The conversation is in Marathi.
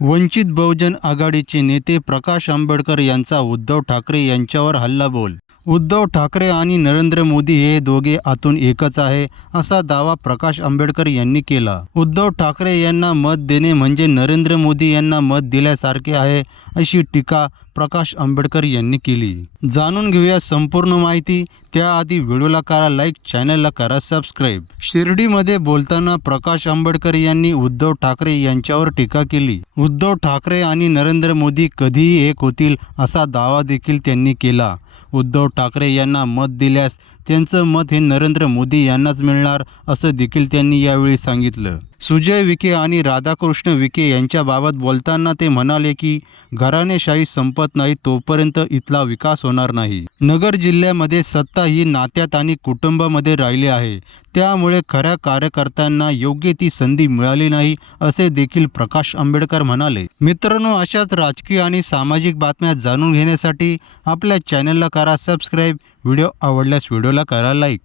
वंचित बहुजन आघाडीचे नेते प्रकाश आंबेडकर यांचा उद्धव ठाकरे यांच्यावर हल्लाबोल उद्धव ठाकरे आणि नरेंद्र मोदी हे दोघे आतून एकच आहे असा दावा प्रकाश आंबेडकर यांनी केला. उद्धव ठाकरे यांना मत देणे म्हणजे नरेंद्र मोदी यांना मत दिल्यासारखे आहे अशी टीका प्रकाश आंबेडकर यांनी केली. जाणून घेऊया संपूर्ण माहिती. त्याआधी व्हिडिओला करा लाईक चॅनलला करा सबस्क्राईब. शिर्डीमध्ये बोलताना प्रकाश आंबेडकर यांनी उद्धव ठाकरे यांच्यावर टीका केली. उद्धव ठाकरे आणि नरेंद्र मोदी कधीही एक होतील असा दावा देखील त्यांनी केला. उद्धव ठाकरे यांना मत दिल्यास त्यांचं मत हे नरेंद्र मोदी यांनाच मिळणार असं देखील त्यांनी यावेळी सांगितलं. सुजय विखे आणि राधाकृष्ण विखे यांच्याबाबत बोलताना ते म्हणाले की घराणेशाही संपत नाही तोपर्यंत इथला विकास होणार नाही. नगर जिल्ह्यामध्ये सत्ता ही नात्यात आणि कुटुंबामध्ये राहिली आहे. त्यामुळे खऱ्या कार्यकर्त्यांना योग्य ती संधी मिळाली नाही असे देखील प्रकाश आंबेडकर म्हणाले. मित्रांनो अशाच राजकीय आणि सामाजिक बातम्या जाणून घेण्यासाठी आपल्या चॅनलला करा सबस्क्राईब. व्हिडिओ आवडल्यास व्हिडिओला करा लाईक.